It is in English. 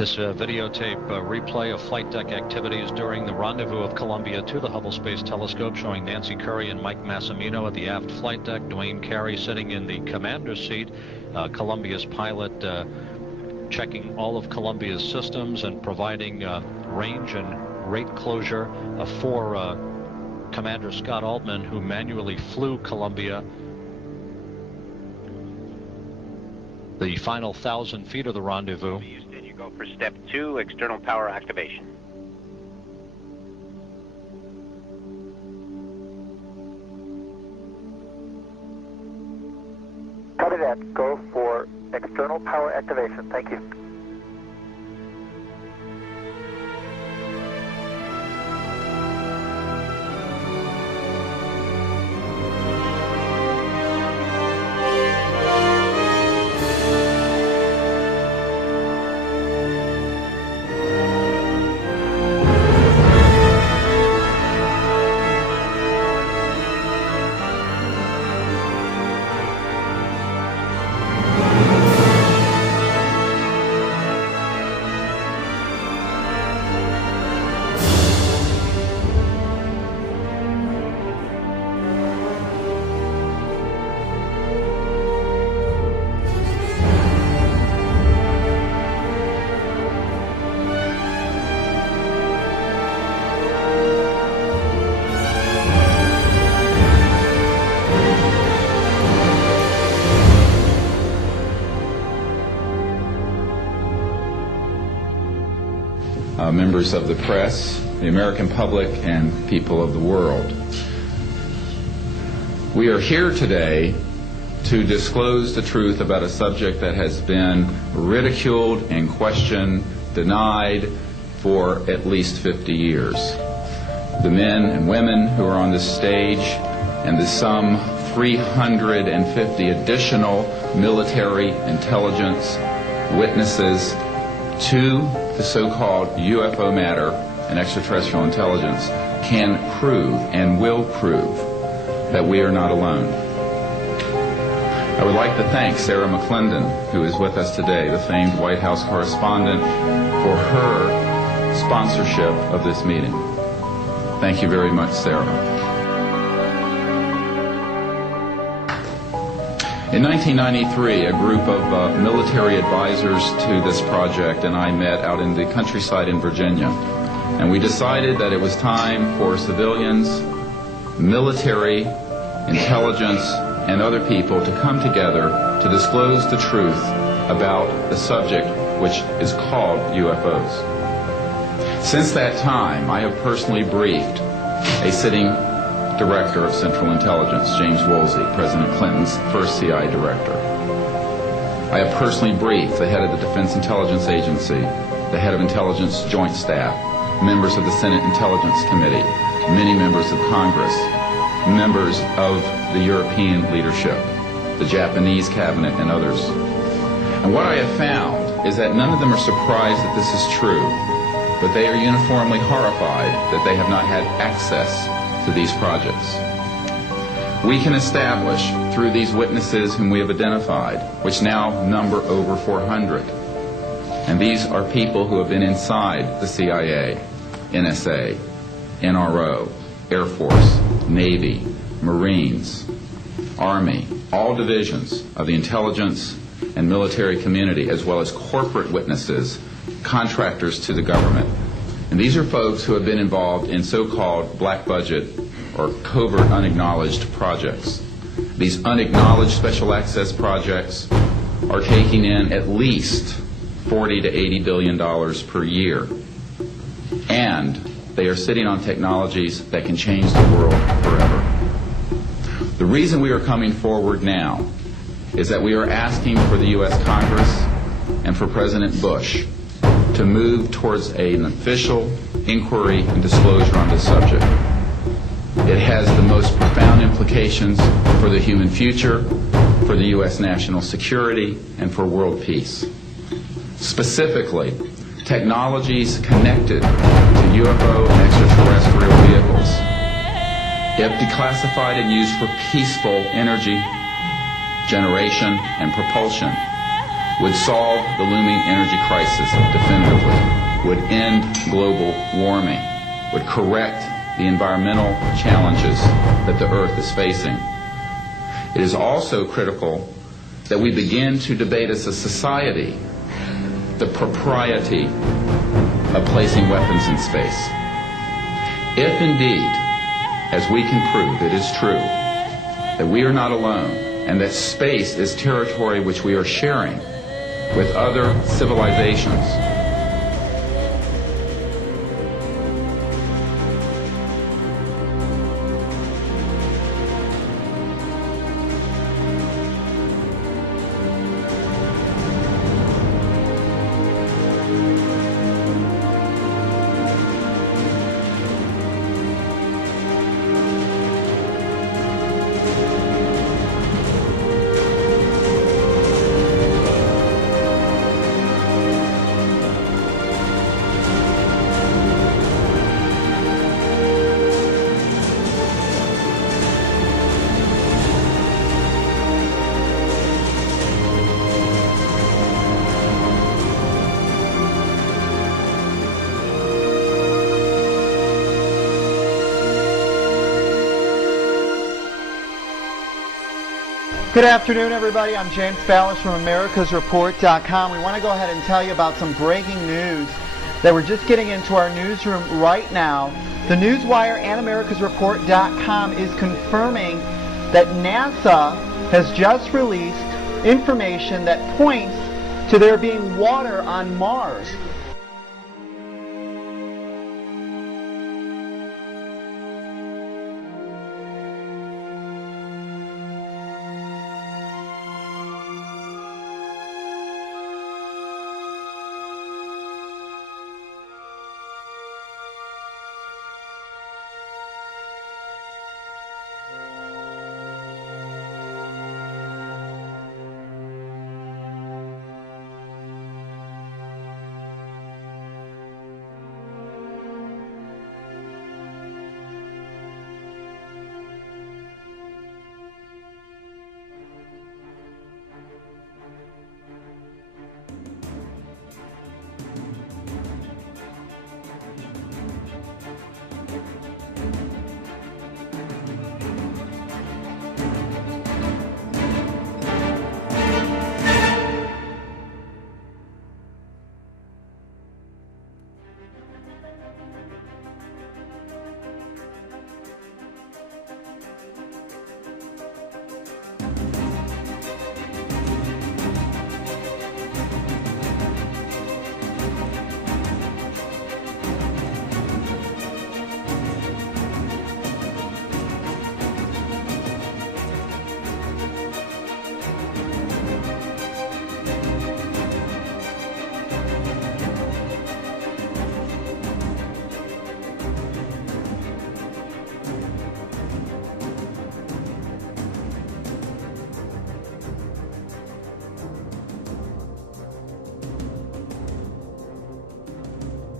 This videotape replay of flight deck activities during the rendezvous of Columbia to the Hubble Space Telescope, showing Nancy Curry and Mike Massimino at the aft flight deck, Dwayne Carey sitting in the commander's seat, Columbia's pilot checking all of Columbia's systems and providing range and rate closure for Commander Scott Altman, who manually flew Columbia the final 1,000 feet of the rendezvous. Houston, you go for step 2, external power activation. Copy that. Go for external power activation. Thank you. Members of the press, the American public, and people of the world. We are here today to disclose the truth about a subject that has been ridiculed and questioned, denied for at least 50 years. The men and women who are on this stage and the some 350 additional military intelligence witnesses to the so-called UFO matter and extraterrestrial intelligence can prove and will prove that we are not alone. I would like to thank Sarah McClendon, who is with us today, the famed White House correspondent, for her sponsorship of this meeting. Thank you very much, Sarah. In 1993, a group of military advisors to this project and I met out in the countryside in Virginia, and we decided that it was time for civilians, military, intelligence, and other people to come together to disclose the truth about the subject which is called UFOs. Since that time, I have personally briefed a sitting Director of Central Intelligence, James Woolsey, President Clinton's first CIA director. I have personally briefed the head of the Defense Intelligence Agency, the head of Intelligence Joint Staff, members of the Senate Intelligence Committee, many members of Congress, members of the European leadership, the Japanese cabinet, and others. And what I have found is that none of them are surprised that this is true, but they are uniformly horrified that they have not had access to these projects. We can establish through these witnesses whom we have identified, which now number over 400, and these are people who have been inside the CIA, NSA, NRO, Air Force, Navy, Marines, Army, all divisions of the intelligence and military community, as well as corporate witnesses, contractors to the government. And these are folks who have been involved in so-called black budget or covert unacknowledged projects. These unacknowledged special access projects are taking in at least $40 to $80 billion per year. And they are sitting on technologies that can change the world forever. The reason we are coming forward now is that we are asking for the U.S. Congress and for President Bush to move towards an official inquiry and disclosure on this subject. It has the most profound implications for the human future, for the U.S. national security, and for world peace. Specifically, technologies connected to UFO and extraterrestrial vehicles, if declassified and used for peaceful energy generation and propulsion, would solve the looming energy crisis definitively, would end global warming, would correct the environmental challenges that the Earth is facing. It is also critical that we begin to debate as a society the propriety of placing weapons in space. If indeed, as we can prove, it is true that we are not alone and that space is territory which we are sharing with other civilizations, Good afternoon, everybody. I'm James Fallis from AmericasReport.com. We want to go ahead and tell you about some breaking news that we're just getting into our newsroom right now. The Newswire and AmericasReport.com is confirming that NASA has just released information that points to there being water on Mars.